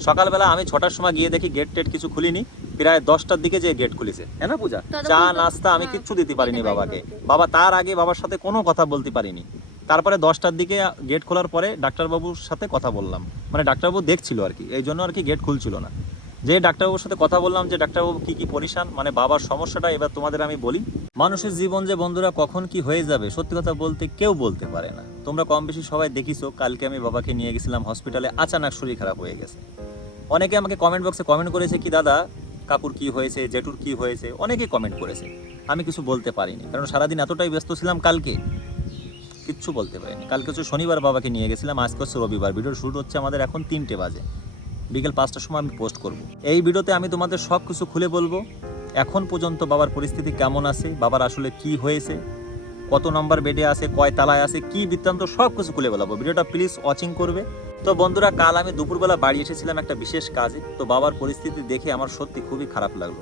সকালবেলা আমি ছটার সময় গিয়ে দেখি গেট টেট কিছু খুলিনি। প্রায় দশটার দিকে যে গেট খুলেছে। হ্যাঁ না পূজা? চা নাস্তা আমি হ্যাঁ, কিচ্ছু দিতে পারিনি বাবাকে। বাবাকে। বাবা তার আগে বাবার সাথে কোনো কথা বলতে পারিনি। তারপরে দশটার দিকে গেট খোলার পরে ডাক্তারবাবুর সাথে কথা বললাম। মানে ডাক্তারবাবু দেখছিল আর কি। এই জন্য আর কি গেট খুলছিল না। যে ডাক্তারবাবুর সাথে কথা বললাম যে ডাক্তারবাবু কি কি পরিশান? মানে বাবার সমস্যাটা এবার তোমাদের আমি বলি। মানুষের জীবন যে বন্ধুরা কখন কি হয়ে যাবে, সত্যি কথা বলতে কেউ বলতে পারে না। তোমরা কম বেশি সবাই দেখিছো, কালকে আমি বাবাকে নিয়ে গেছিলাম হসপিটালে আচানক শরীর খারাপ হয়ে গেছে। অনেকে আমাকে কমেন্ট বক্সে কমেন্ট করেছে কি, দাদা, কাকুর কি হয়েছে, জেঠুর কি হয়েছে? অনেকেই কমেন্ট করেছে। আমি কিছু বলতে পারিনি, কারণ সারাদিন এতটাই ব্যস্ত ছিলাম কালকে। কিচ্ছু বলতে পারিনি। কালকে হচ্ছে শনিবার বাবাকে নিয়ে গেছিলাম, আজকে হচ্ছে রবিবার। ভিডিওর শুট হচ্ছে আমাদের এখন তিনটে বাজে। বিকেল পাঁচটার সময় আমি পোস্ট করব। এই ভিডিওতে আমি তোমাদের সব কিছু খুলে বলব। এখন পর্যন্ত বাবার পরিস্থিতি কেমন আছে? বাবার আসলে কি হয়েছে? কত নম্বর বেডে আছে? কয় তালায় আছে? কি বৃত্তান্ত? সব কিছু খুলে বলাবো। ভিডিওটা প্লিজ ওয়াচিং করবে। তো বন্ধুরা, কাল আমি দুপুরবেলা বাড়ি এসেছিলাম একটা বিশেষ কাজে। তো বাবার পরিস্থিতি দেখে আমার সত্যি খুবই খারাপ লাগল।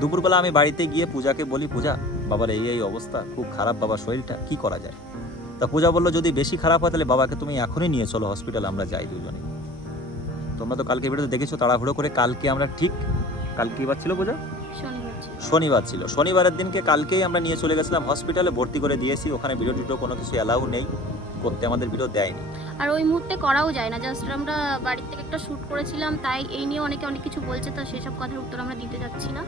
দুপুরবেলা আমি বাড়িতে গিয়ে পূজাকে বলি, পূজা, বাবার এই এই অবস্থা। খুব খারাপ বাবার শরীরটা। কি করা যায়? তা পূজা বলল, যদি বেশি খারাপ হয় তাহলে বাবাকে তুমি এখনই নিয়ে চলো হসপিটাল আমরা যাই দুজনে। তোমরা তো কালকে ভিডিওতে দেখেছ, তাড়াহুড়ো করে কালকে আমরা ঠিক, কালকে এবার ছিল পূজা? শনিবার ছিল। শনিবারের দিনকে কালকেই আমরা নিয়ে চলে গেছিলাম হসপিটালে ভর্তি করে দিয়েছি। ওখানে ভিডিও টিডিও কোনো কিছু অ্যালাউ নেই। করতে আমাদের ভিডিও দেয়নি। আর ওই মুহূর্তে করাও যায় না। জাস্ট আমরা বাড়ির থেকে একটা শ্যুট করেছিলাম তাই এই নিয়ে অনেকে অনেক কিছু বলছে তো সেসব কথার উত্তর আমরা দিতে যাচ্ছি না।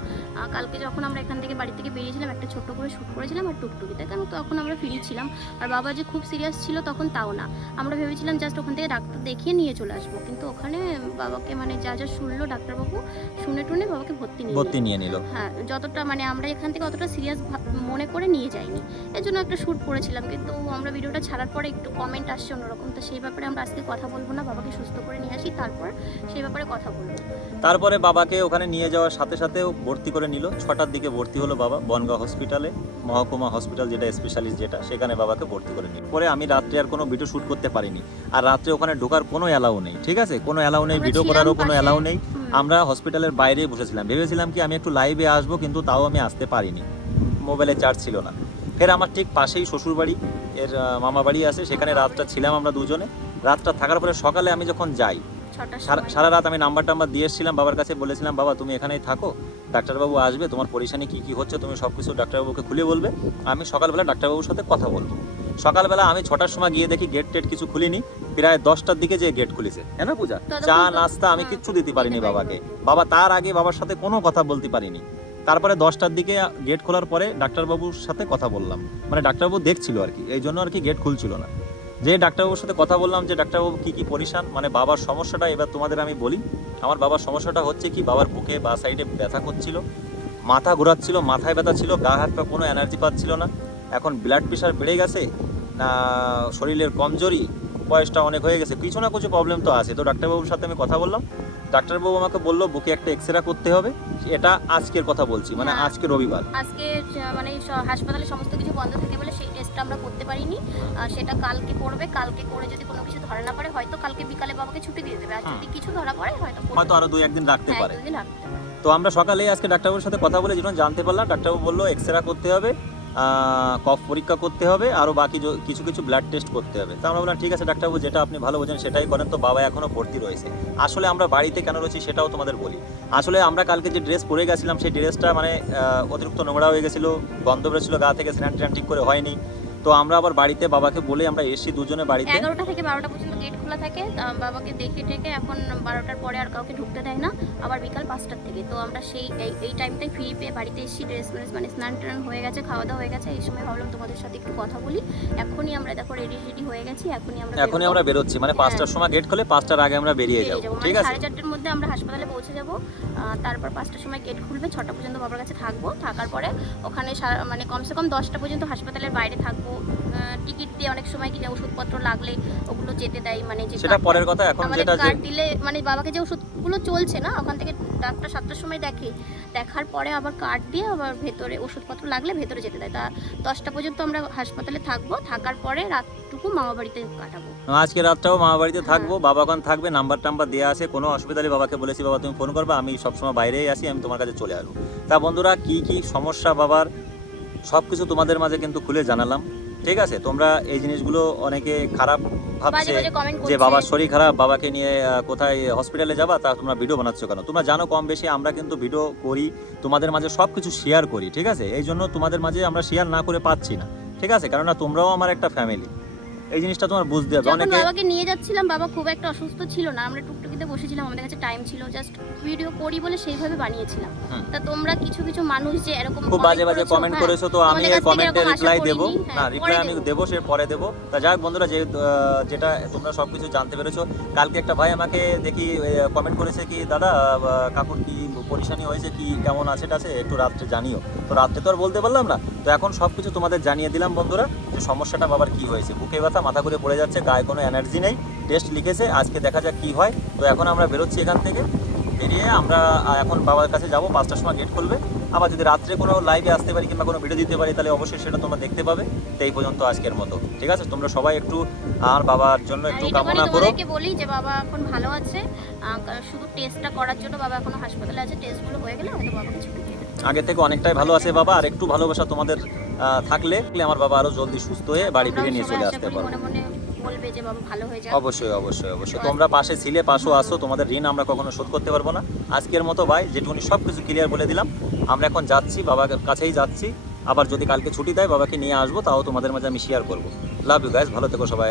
কালকে যখন আমরা এখান থেকে বাড়ি থেকে বেরিয়েছিলাম একটা ছোট্ট করে শ্যুট করেছিলাম আর টুকটুকিতে কারণ তখন আমরা ফ্রি ছিলাম আর বাবা যে খুব সিরিয়াস ছিল তখন তাও না। আমরা ভেবেছিলাম জাস্ট ওখান থেকে ডাক্তার দেখিয়ে নিয়ে চলে আসব। কিন্তু ওখানে বাবাকে মানে যা যা শুনলো ডাক্তারবাবু শুনে টুনে বাবাকে ভর্তি নিয়ে ভর্তি নিয়ে নিল। হ্যাঁ যতটা মানে আমরা এখান থেকে অতটা সিরিয়াস মনে করে নিয়ে যাইনি। এর জন্য একটা শ্যুট করেছিলাম। কিন্তু আমরা ভিডিওটা ছাড়ার পরে একটু কমেন্ট আসছে অন্যরকম তো সেই ব্যাপারে আমরা আজকে কথা বলব না বাবাকে সুস্থ করে নিয়ে আসি তারপর সেই ব্যাপারে কথা বলব। তারপরে বাবাকে ওখানে নিয়ে যাওয়ার সাথে সাথেও ভর্তি করে নিল। ছটার দিকে ভর্তি হলো বাবা বনগাঁ হসপিটালে মহকুমা হসপিটাল যেটা স্পেশালিস্ট যেটা সেখানে বাবাকে ভর্তি করে নিল। পরে আমি রাত্রে আর কোনো ভিডিও শ্যুট করতে পারিনি। আর রাত্রে ওখানে ঢোকার কোনো অ্যালাউ নেই ঠিক আছে? কোনো অ্যালাউ নেই ভিডিও করারও কোনো অ্যালাউ নেই। আমরা হসপিটালের বাইরেই বসেছিলাম। ভেবেছিলাম কি আমি একটু লাইভে আসব কিন্তু তাও আমি আসতে পারিনি। মোবাইলে চার্জ ছিল না। ফের আমার ঠিক পাশেই শ্বশুর বাড়ি এর মামা বাড়ি আছে সেখানে রাতটা ছিলাম আমরা দুজনে। রাতটা থাকার পরে সকালে আমি যখন যাই সারা রাত আমি নাম্বার টাম্বার দিয়ে এসেছিলাম বাবার কাছে বলেছিলাম বাবা তুমি এখানেই থাকো ডাক্তারবাবু আসবে তোমার পরিশানি কী কী হচ্ছে তুমি সব কিছু ডাক্তারবাবুকে খুলে বলবে আমি সকালবেলা ডাক্তারবাবুর সাথে কথা বলব। সকালবেলা আমি ছটার সময় গিয়ে দেখি গেট টেট কিছু খুলিনি প্রায় দশটার দিকে যে গেট খুলেছে। হ্যাঁ না পূজা? চা নাস্তা আমি হ্যাঁ, কিচ্ছু দিতে পারিনি। বাবাকে। বাবা তার আগে বাবার সাথে কোনো কথা বলতে পারিনি। তারপরে দশটার দিকে গেট খোলার পরে ডাক্তারবাবুর সাথে কথা বললাম। মানে ডাক্তারবাবু দেখছিল আর কি, এই জন্য আর কি গেট খুলছিল না। যে ডাক্তারবাবুর সাথে কথা বললাম যে, ডাক্তারবাবু, কি কি পরিশান? মানে বাবার সমস্যাটা, এবার তোমাদের আমি বলি, আমার বাবার সমস্যাটা হচ্ছে কি, বাবার বুকে বা সাইডে ব্যথা করছিল, মাথা ঘোরাচ্ছিল, মাথায় ব্যথা ছিল, গা, হাত, পা কোনো এনার্জি পাচ্ছিল না। এখন ব্লাড প্রেশার বেড়ে গেছে, না শরীরের কমজোরি বয়সটা অনেক হয়ে গেছে কিছু না কিছু প্রবলেম তো আছে। তো ডাক্তারবাবুর সাথে আমি কথা বললাম। ডাক্তারবাবু আমাকে বলল বুকে একটা এক্সরে করতে হবে। এটা আজকের কথা বলছি মানে হ্যাঁ। আজকে রবিবার। আজকে মানে হাসপাতালে সমস্ত কিছু বন্ধ থাকে বলে সেই টেস্টটা আমরা করতে পারিনি। সেটা কালকে করবে কালকে করে যদি কোনো কিছু ধরা না পড়ে হয়তো কালকে বিকালে বাবাকে ছুটি দিয়ে দেবে। আর যদি কিছু ধরা পড়ে হয়তো হয়তো আরও দুই একদিন রাখতে হ্যাঁ, পারে। পারে। তো আমরা সকালে আজকে ডাক্তারবাবুর সাথে কথা বলে যখন জানতে পারলাম। ডাক্তারবাবু বলল এক্সরে করতে হবে। কফ পরীক্ষা করতে হবে আরও বাকি কিছু কিছু ব্লাড টেস্ট করতে হবে। তা আমরা বললাম, ঠিক আছে, ডাক্তারবাবু, যেটা আপনি ভালো বোঝেন সেটাই করেন। তো বাবা এখনও ভর্তি রয়েছে। আসলে আমরা বাড়িতে কেন রয়েছি সেটাও তোমাদের বলি। আসলে আমরা কালকে যে ড্রেস পরে গেছিলাম, সেই ড্রেসটা মানে অতিরিক্ত নোংরা হয়ে গেছিল, গন্ধ বেরোছিল গা থেকে স্নান ট্যান ঠিক করে হয়নি। তো আমরা আবার বাড়িতে বাবাকে বলে আমরা এসছি দুজনে বাড়িতে। এগারোটা থেকে বারোটা পর্যন্ত গেট খোলা থাকে। বাবাকে দেখে টেকে এখন বারোটার পরে আর কাউকে ঢুকতে দেয় না। থেকে তো আমরা সেই এই টাইমটাই ফ্রি পেয়ে বাড়িতে এসেছি ড্রেস ফ্রেস মানে স্নান টান হয়ে গেছে খাওয়া দাওয়া হয়ে গেছে। এই সময় ভাবলাম তোমাদের সাথে একটু কথা বলি। এখনই আমরা দেখো রেডি রেডি হয়ে গেছি এখনই আমরা এখনই। আমরা বেরোচ্ছি মানে হ্যাঁ। পাঁচটার সময় গেট খোলে পাঁচটার আগে আমরা বেরিয়ে যাব ঠিক মানে আছে? সাড়ে চারটের মধ্যে আমরা হাসপাতালে পৌঁছে যাব। তারপর পাঁচটার সময় গেট খুলবে ছটা পর্যন্ত বাবার কাছে থাকব। থাকার পরে ওখানে মানে কমসে কম দশটা পর্যন্ত হাসপাতালের বাইরে থাকব। টিকিট দিয়ে অনেক সময় কি ওষুধপত্র লাগলে ওগুলো যেতে দেয় মানে যে সেটা পরের কথা এখন যেটা দিলে মানে বাবাকে যে ওষুধগুলো চলছে না ওখান থেকে ডাক্তার সাতটার সময় দেখে। দেখার পরে আবার কার্ড দিয়ে আবার ভেতরে ওষুধপত্র লাগলে ভেতরে যেতে দেয়। তা দশটা পর্যন্ত আমরা হাসপাতালে থাকব। থাকার পরে রাতটুকু মামা বাড়িতে কাটাবো আজকে রাতটাও মামা বাড়িতে হ্যাঁ। থাকব বাবা ওখানে থাকবে নাম্বার টাম্বার দেওয়া আছে। কোনো অসুবিধা নেই বাবাকে বলেছি বাবা তুমি ফোন করবা আমি সবসময় বাইরেই আসি আমি তোমার কাছে চলে আসব। তা বন্ধুরা কি কি সমস্যা বাবার? সব কিছু তোমাদের মাঝে কিন্তু খুলে জানালাম। ঠিক আছে? তোমরা এই জিনিসগুলো অনেকে খারাপ ভাবছে যে বাবার শরীর খারাপ বাবাকে নিয়ে কোথায় হসপিটালে যাবা তা তোমরা ভিডিও বানাচ্ছ কেন? তোমরা জানো কম বেশি আমরা কিন্তু ভিডিও করি তোমাদের মাঝে সব কিছু শেয়ার করি ঠিক আছে? এই জন্য তোমাদের মাঝে আমরা শেয়ার না করে পাচ্ছি না ঠিক আছে? কেননা তোমরাও আমার একটা ফ্যামিলি এই জিনিসটা তোমার বুঝতে হবে। যখন অনেকে বাবাকে নিয়ে যাচ্ছিলাম বাবা খুব একটা অসুস্থ ছিল না। আমরা টুকটুকিতে বসেছিলাম আমাদের কাছে টাইম ছিল জাস্ট ভিডিও করি বলে সেইভাবে বানিয়েছিলাম। তা তোমরা কিছু কিছু মানুষ যে এরকম খুব বাজে বাজে কমেন্ট হ্যাঁ, করেছ তো আমি এই কমেন্টে রিপ্লাই দেবো। না রিপ্লাই আমি দেবো। সে পরে দেবো। তা যাক বন্ধুরা যে যেটা তোমরা সব কিছু জানতে পেরেছ কালকে একটা ভাই আমাকে দেখি কমেন্ট করেছে কি দাদা কাকুর কি পরিশানি হয়েছে কি, কেমন আছে টাছে একটু রাত্রে জানিও। তো রাত্রে তো আর বলতে পারলাম না। তো এখন সব কিছু তোমাদের জানিয়ে দিলাম বন্ধুরা যে সমস্যাটা বাবার কি হয়েছে। বুকে ব্যথা, মাথা ঘুরে পড়ে যাচ্ছে, গায়ে কোনো এনার্জি নেই টেস্ট লিখেছে, আজকে দেখা যাক কি হয়। তো এখন আমরা বেরোচ্ছি এখান থেকে। বেরিয়ে আমরা এখন বাবার কাছে যাব, পাঁচটার সময় গেট খুলবে। আবার যদি রাত্রে কোনো লাইভে আসতে পারি কিংবা কোনো ভিডিও দিতে পারি তাহলে অবশ্যই সেটা তোমরা দেখতে পাবে। তো এই পর্যন্ত আজকের মতো। ঠিক আছে? তোমরা সবাই একটু আমার বাবার জন্য একটু কামনা করো। তোমাদেরকে বলি যে বাবা এখন ভালো আছে। শুধু টেস্টটা করার জন্য বাবা এখনও হাসপাতালে আছে। টেস্টগুলো হয়ে গেলে হয়তো বাবাকে ছুটি আগে থেকে অনেকটাই ভালো আছে বাবা। আর একটু ভালোবাসা তোমাদের আহ, থাকলে আমার বাবা আরও জলদি সুস্থ হয়ে বাড়ি ফিরে নিয়ে চলে আসতে পারব মনে মনে বলবে যে বাবা ভালো হয়ে অবশ্যই অবশ্যই অবশ্যই। তোমরা পাশে ছিলে পাশেও আসো, তোমাদের ঋণ আমরা কখনো শোধ করতে পারব না। আজকের মতো ভাই, যেটুকুনি সব কিছু ক্লিয়ার বলে দিলাম। আমরা এখন যাচ্ছি, বাবার কাছেই যাচ্ছি। আবার যদি কালকে ছুটি দেয়, বাবাকে নিয়ে আসব, তাও তোমাদের মাঝে আমি শেয়ার করব। লাভ ইউ গাইজ ভালো থেকো সবাই।